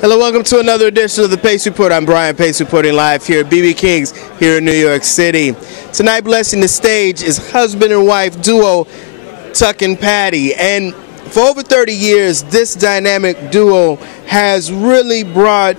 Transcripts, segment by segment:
Hello, welcome to another edition of the Pace Report. I'm Brian Pace reporting live here at BB King's here in New York City. Tonight blessing the stage is husband and wife duo Tuck and Patti. And for over 30 years, this dynamic duo has really brought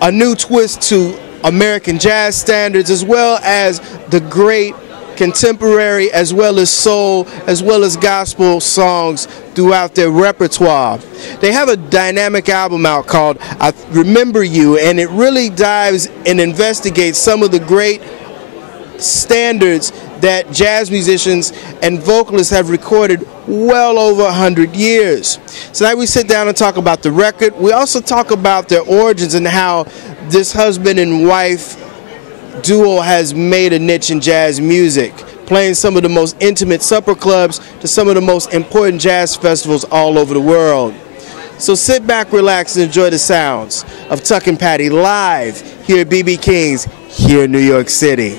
a new twist to American jazz standards, as well as the great contemporary, as well as soul, as well as gospel songs throughout their repertoire. They have a dynamic album out called I Remember You, and it really dives and investigates some of the great standards that jazz musicians and vocalists have recorded well over 100 years. Tonight we sit down and talk about the record. We also talk about their origins and how this husband and wife duo has made a niche in jazz music, playing some of the most intimate supper clubs to some of the most important jazz festivals all over the world. So sit back, relax, and enjoy the sounds of Tuck and Patti live here at BB King's here in New York City.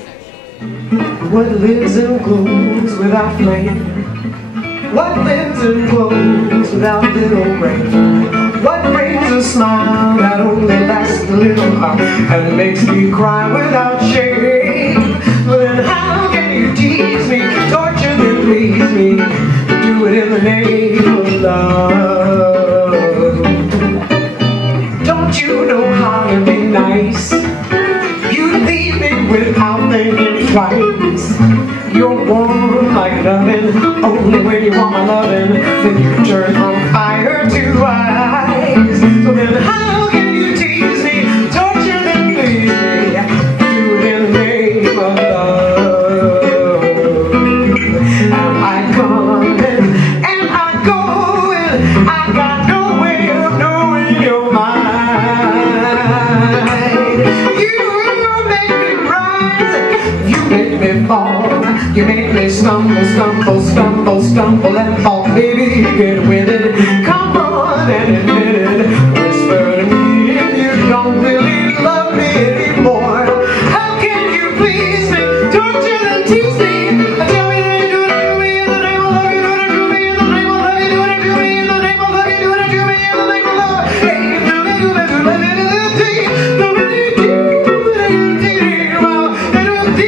What lives and glows without flame? What lives and glows without little rain? What brings a smile that only lasts a little while and makes me cry without shame? Well, then how can you tease me, torture me, please me, do it in the name of love? Don't you know how to be nice? You leave me without thinking twice. You're warm like loving, only when you want my loving, then you turn from fire to ice. So then how can you tease me, torture me, please me, do it in the name of love? Am I coming and I going? I got no way of knowing your mind. You make me rise, you make me fall. You make me stumble, stumble, stumble, stumble and fall. Baby, get with it. Come on and admit it. Whisper to me if you don't really love me anymore. How can you please me, torture and tease me? Tell me that you do it to me in the name of love. You do it to me in the name of love. You do it to me in the name of love. You do it to me in the name of love. Hey, you do it, do it, do it, do it, do it, do it, do it, do it.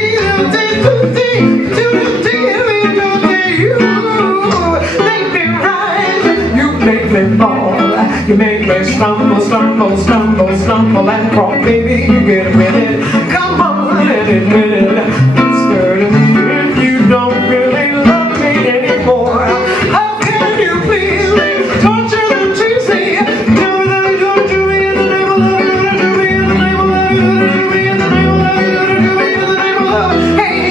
You make me stumble, stumble, stumble, stumble and crawl. Baby, you get with it. Come on and admit it. Whisper to me if you don't really love me anymore. How can you please me, torture and tease me? Do it to me in the name of love. Do it to me in the name of love. Do it to me in the name of love. Do it to me in the name of love. Hey,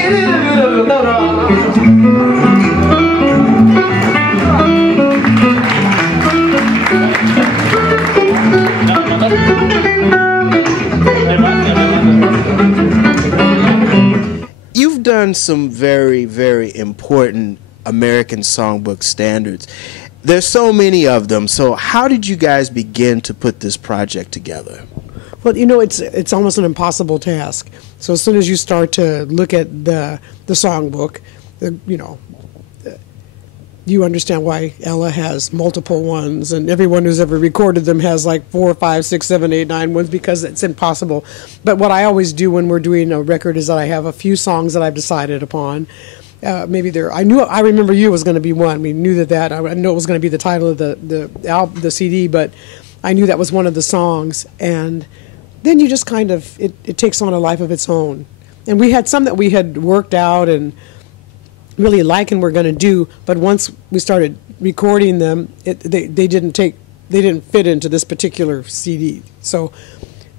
You've done some very, very important American songbook standards. There's so many of them. So how did you guys begin to put this project together? Well, you know, it's almost an impossible task. So as soon as you start to look at the songbook, you know, you understand why Ella has multiple ones, and everyone who's ever recorded them has like 4, 5, 6, 7, 8, 9 ones, because it's impossible. But what I always do when we're doing a record is that I have a few songs that I've decided upon. Maybe I Remember You was going to be one. We knew that. I know it was going to be the title of the CD, but I knew that was one of the songs. And then you just kind of, it takes on a life of its own. And we had some that we had worked out and really like and we're going to do, but once we started recording them, they didn't fit into this particular CD. So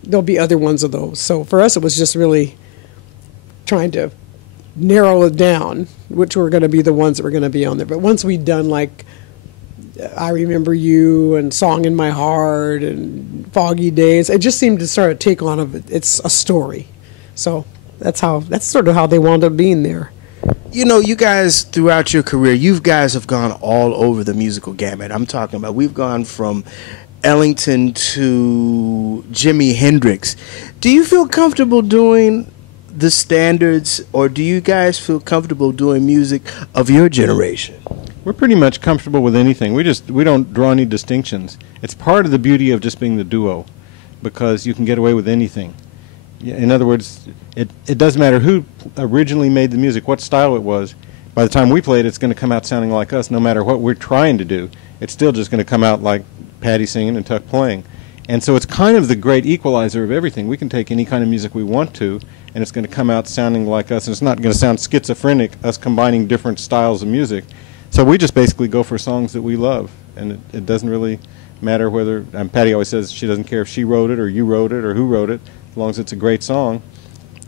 there'll be other ones of those. So for us, it was just really trying to narrow it down, which were going to be the ones that were going to be on there. But once we'd done like I Remember You and Song in My Heart and Foggy Days, it just seemed to sort of take on it's a story. So that's sort of how they wound up being there. You know, you guys, throughout your career, you guys have gone all over the musical gamut. I'm talking about, we've gone from Ellington to Jimi Hendrix. Do you feel comfortable doing the standards, or do you guys feel comfortable doing music of your generation? We're pretty much comfortable with anything. We don't draw any distinctions. It's part of the beauty of just being the duo. because you can get away with anything. In other words, it doesn't matter who originally made the music, what style it was. By the time we play it, it's going to come out sounding like us, no matter what we're trying to do. It's still just going to come out like Patti singing and Tuck playing. And so it's kind of the great equalizer of everything. We can take any kind of music we want to, and it's going to come out sounding like us, and it's not going to sound schizophrenic, us combining different styles of music. So we just basically go for songs that we love, and it doesn't really matter whether, Patti always says she doesn't care if she wrote it or you wrote it or who wrote it, as long as it's a great song.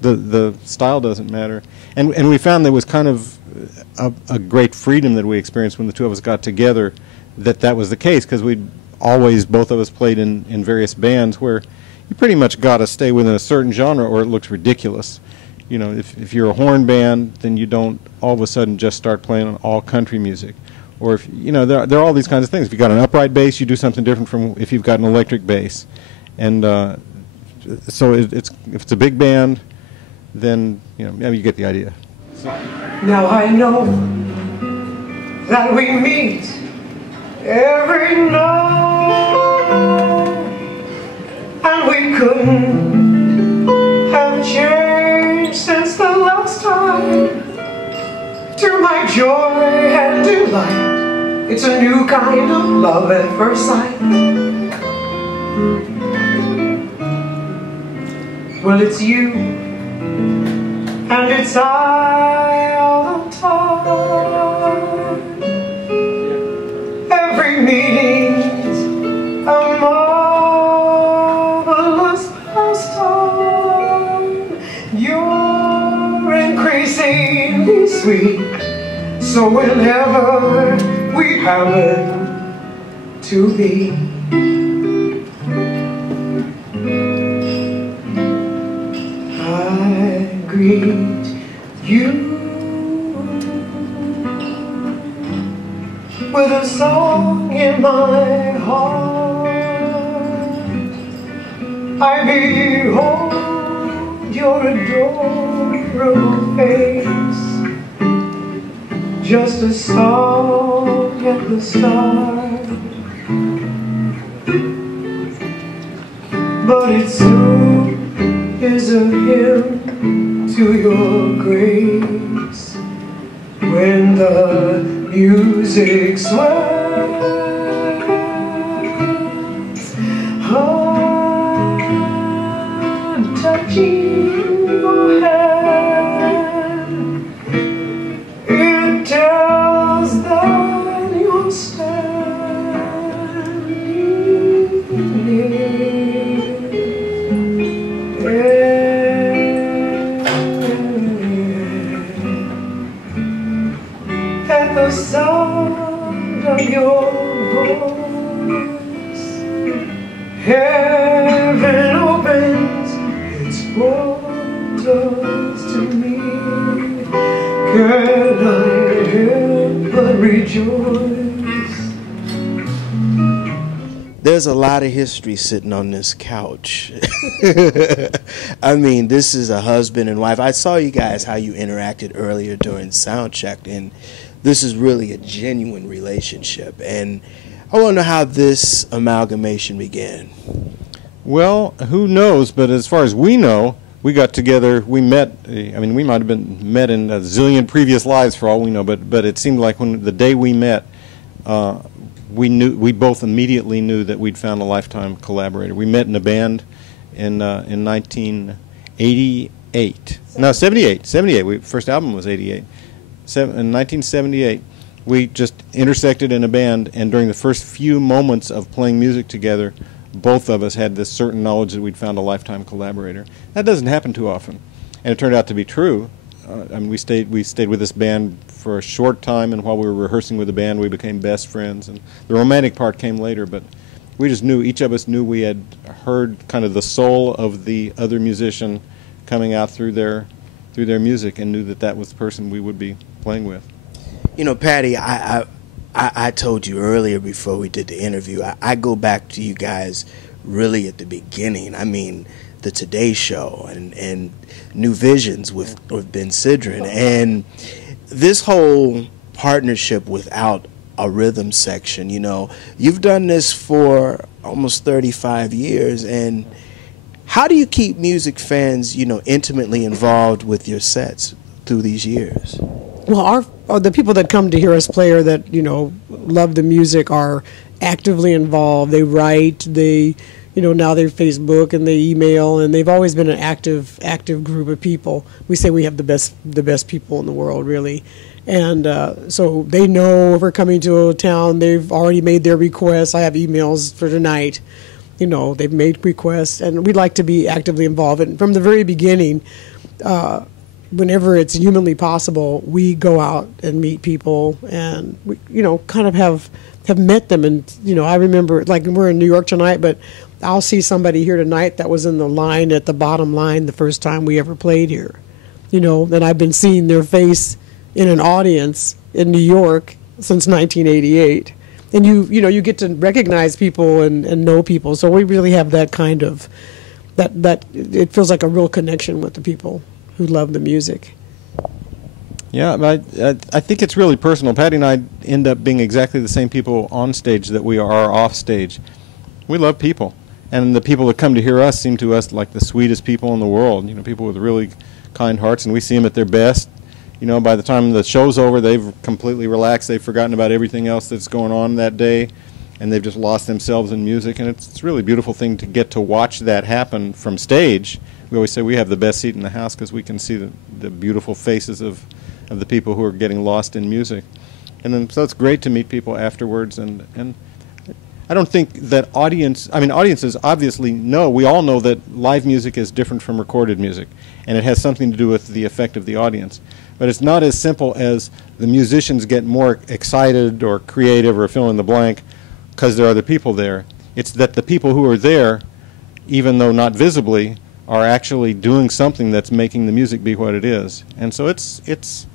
The style doesn't matter. And we found there was kind of a great freedom that we experienced when the two of us got together, that was the case, because we'd always, both of us played in various bands where you pretty much got to stay within a certain genre or it looks ridiculous. You know, if you're a horn band, then you don't all of a sudden just start playing on all country music. Or if, you know, there are all these kinds of things. If you've got an upright bass, you do something different from if you've got an electric bass. And so if it's a big band, then, you know, maybe you get the idea. Now I know that we meet every night, and we couldn't have changed since the last time. To my joy and delight, it's a new kind of love at first sight. Well, it's you and it's I all the time. Every meeting's a marvelous pastime. You're increasingly sweet, so whenever we happen to be, I greet you with a song in my heart. I behold your adorable face, just a song at the start, but it soon is a hymn to your grace. When the music swells, I'm touching your hand. It tells that you're standing near. At the sound of your voice, heaven opens its portals to me. Can I help but rejoice? There's a lot of history sitting on this couch. I mean, this is a husband and wife. I saw you guys, how you interacted earlier during sound check, and this is really a genuine relationship. And I want to know how this amalgamation began. Well, who knows, but as far as we know, we got together, we met, I mean, we might have been met in a zillion previous lives for all we know, but it seemed like when the day we met, we both immediately knew that we'd found a lifetime collaborator. We met in a band in 1988. No, 78. 78. First album was 88. In 1978, we just intersected in a band, and during the first few moments of playing music together, both of us had this certain knowledge that we'd found a lifetime collaborator. That doesn't happen too often, and it turned out to be true. I mean, we stayed with this band for a short time, and while we were rehearsing with the band, we became best friends. And the romantic part came later, but we just knew, each of us knew we had heard kind of the soul of the other musician coming out through their music, and knew that was the person we would be playing with. You know, Patti, I told you earlier before we did the interview, I go back to you guys really at the beginning. I mean, the Today Show and New Visions with Ben Sidran, and this whole partnership without a rhythm section. You know, you've done this for almost 35 years, and how do you keep music fans, you know, intimately involved with your sets through these years? Well, the people that come to hear us play or that, you know, love the music are actively involved. They write, they, you know, now they're Facebook and they email, and they've always been an active group of people. We say we have the best people in the world, really. And so they know if we're coming to a town. They've already made their requests. I have emails for tonight. You know, they've made requests, and we'd like to be actively involved. And from the very beginning, whenever it's humanly possible, we go out and meet people, and we, you know, kind of have met them. And, you know, I remember, like, we're in New York tonight, but I'll see somebody here tonight that was in the line at the bottom line the first time we ever played here. You know, and I've been seeing their face in an audience in New York since 1988. And you know, you get to recognize people and know people. So we really have that kind of, that it feels like a real connection with the people who love the music. Yeah, I think it's really personal. Patti and I end up being exactly the same people on stage that we are off stage. We love people. And the people that come to hear us seem to us like the sweetest people in the world. You know, people with really kind hearts, and we see them at their best. You know, by the time the show's over, they've completely relaxed. They've forgotten about everything else that's going on that day, and they've just lost themselves in music. And it's really a beautiful thing to get to watch that happen from stage. We always say we have the best seat in the house because we can see the beautiful faces of the people who are getting lost in music. And then, so it's great to meet people afterwards. And I don't think that audiences obviously know, we all know that live music is different from recorded music, and it has something to do with the effect of the audience. But it's not as simple as the musicians get more excited or creative or fill in the blank because there are other people there. It's that the people who are there, even though not visibly, are actually doing something that's making the music be what it is. And so it's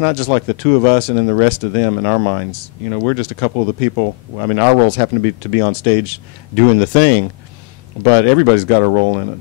not just like the two of us and then the rest of them in our minds. You know, we're just a couple of the people. I mean, our roles happen to be on stage doing the thing, but everybody's got a role in it.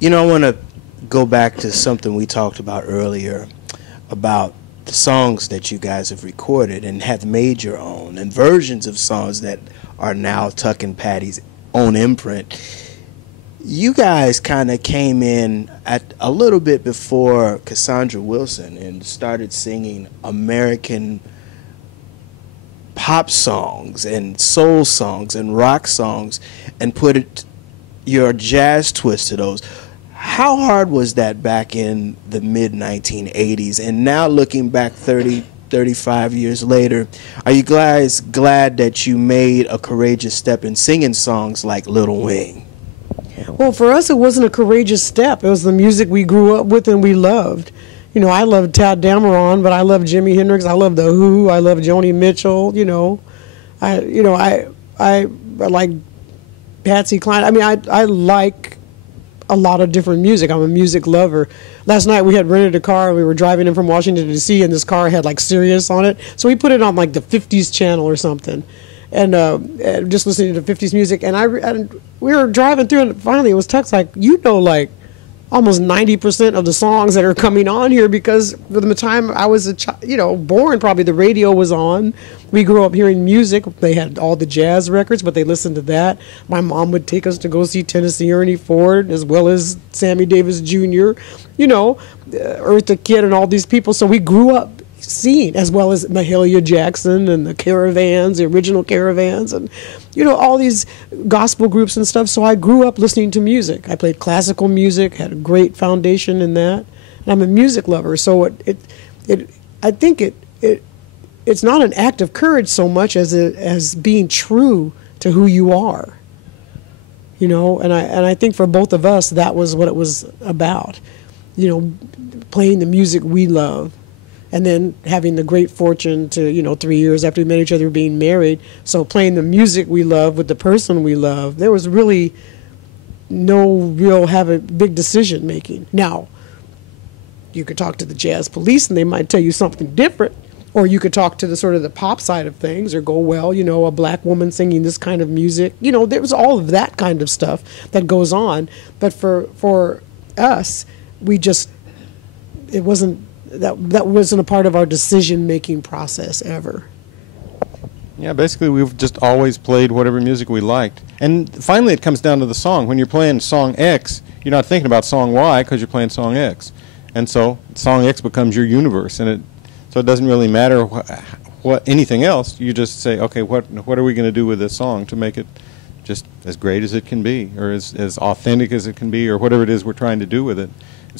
You know, I want to go back to something we talked about earlier about the songs that you guys have recorded and have made your own, and versions of songs that are now Tuck and Patti's own imprint. You guys kind of came in at a little bit before Cassandra Wilson and started singing American pop songs and soul songs and rock songs and put your jazz twist to those. How hard was that back in the mid-1980s? And now looking back 35 years later, are you guys glad that you made a courageous step in singing songs like Little Wing? Well, for us, it wasn't a courageous step. It was the music we grew up with and we loved. You know, I loved Tad Dameron, but I loved Jimi Hendrix. I loved The Who. I loved Joni Mitchell. You know, I like Patsy Cline. I mean, I like a lot of different music. I'm a music lover. Last night we had rented a car and we were driving in from Washington D.C. and this car had like Sirius on it. So we put it on like the 50s channel or something. And just listening to the 50s music. And we were driving through and finally it was Tuck's like, you know, like almost 90% of the songs that are coming on here, because by the time I was born, probably the radio was on. We grew up hearing music. They had all the jazz records, but they listened to that. My mom would take us to go see Tennessee Ernie Ford as well as Sammy Davis Jr., you know, Eartha Kitt and all these people. So we grew up seeing, as well as Mahalia Jackson and the Caravans, the original Caravans, and you know, all these gospel groups and stuff. So I grew up listening to music. I played classical music, had a great foundation in that, and I'm a music lover. So I think it's not an act of courage so much as being true to who you are. You know, and I think for both of us that was what it was about. You know, playing the music we love. And then having the great fortune to, you know, 3 years after we met each other, being married. So playing the music we love with the person we love, there was really no real big decision making. Now, you could talk to the jazz police and they might tell you something different. Or you could talk to the sort of the pop side of things or go, well, you know, a black woman singing this kind of music. You know, there was all of that kind of stuff that goes on. But for us, that wasn't a part of our decision-making process ever. Yeah, basically we've just always played whatever music we liked. And finally it comes down to the song. When you're playing song X, you're not thinking about song Y because you're playing song X. And so song X becomes your universe. And so it doesn't really matter what anything else. You just say, okay, what are we going to do with this song to make it just as great as it can be, or as authentic as it can be, or whatever it is we're trying to do with it.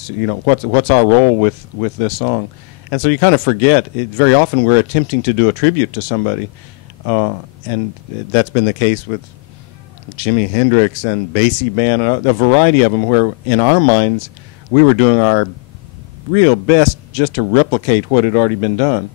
You know, what's our role with this song? And so you kind of forget. Very often we're attempting to do a tribute to somebody, and that's been the case with Jimi Hendrix and Basie Band, a variety of them, where in our minds we were doing our real best just to replicate what had already been done.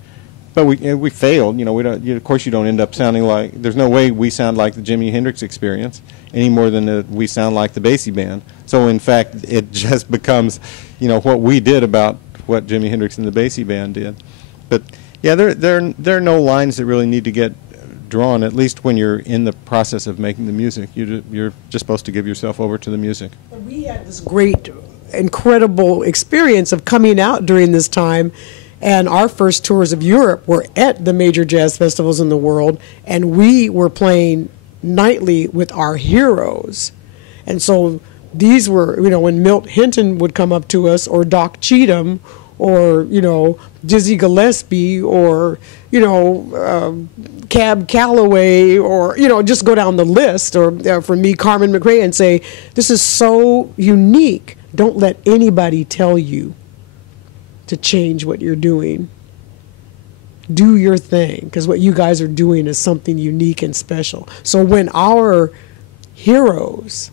But we failed. You know, of course you don't end up sounding like, there's no way we sound like the Jimi Hendrix Experience any more than we sound like the Basie Band. So in fact, it just becomes, you know, what we did about what Jimi Hendrix and the Basie Band did. But yeah, there are no lines that really need to get drawn, at least when you're in the process of making the music. You're just supposed to give yourself over to the music. We had this great, incredible experience of coming out during this time. And our first tours of Europe were at the major jazz festivals in the world, and we were playing nightly with our heroes. And so these were, you know, when Milt Hinton would come up to us, or Doc Cheatham, or, you know, Dizzy Gillespie, or, you know, Cab Calloway, or, you know, just go down the list, or for me, Carmen McRae, and say, this is so unique. Don't let anybody tell you to change what you're doing. Do your thing, because what you guys are doing is something unique and special. So when our heroes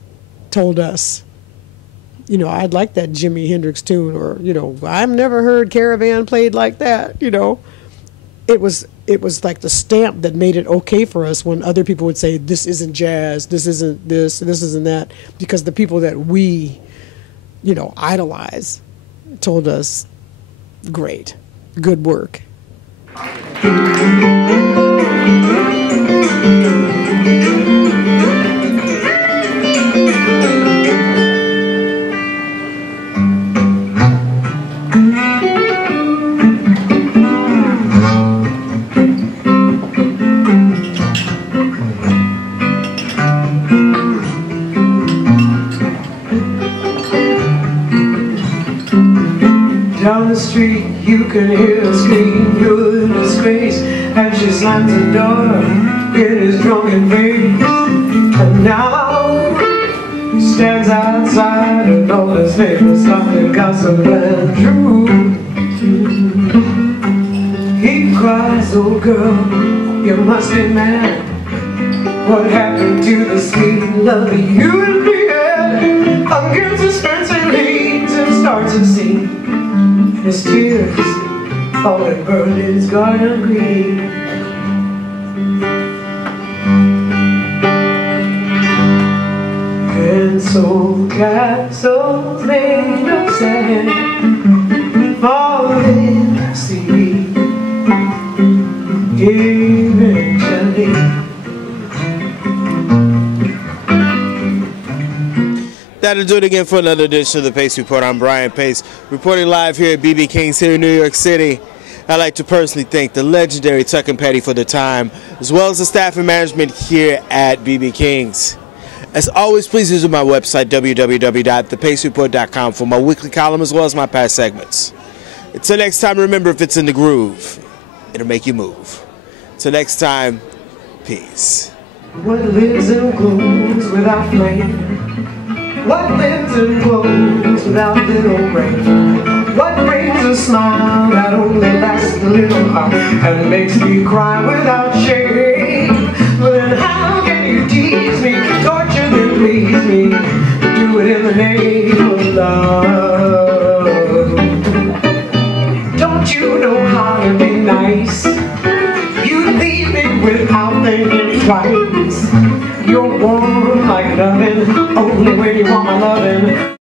told us, you know, I'd like that Jimi Hendrix tune, or, you know, I've never heard Caravan played like that, you know, it was like the stamp that made it okay for us when other people would say, this isn't jazz, this isn't this isn't that, because the people that we, you know, idolize told us, great, good work. Down the street you can hear her scream, you're in disgrace, and she slams the door in his drunken face. And now he stands outside and all his neighbors softly gossip and true. He cries, oh girl, you must be mad. What happened to the sweet love that you and me had? gets expensive, leaves and starts to see his tears fall and burn his garden green. And so castles made of sand fall in the sea eventually. That'll do it again for another edition of the Pace Report. I'm Brian Pace, reporting live here at BB King's here in New York City. I'd like to personally thank the legendary Tuck and Patti for their time, as well as the staff and management here at BB King's. As always, please visit my website, www.thepacereport.com, for my weekly column as well as my past segments. Until next time, remember, if it's in the groove, it'll make you move. Until next time, peace. What lives and glows without flame? What lives and glows without little rain? What brings a smile that only lasts a little while and makes me cry without shame? Well, then how can you tease me, torture then please me, do it in the name of love? Don't you know how to be nice? You leave me without thinking twice. You're warm like an oven, only when you want my loving.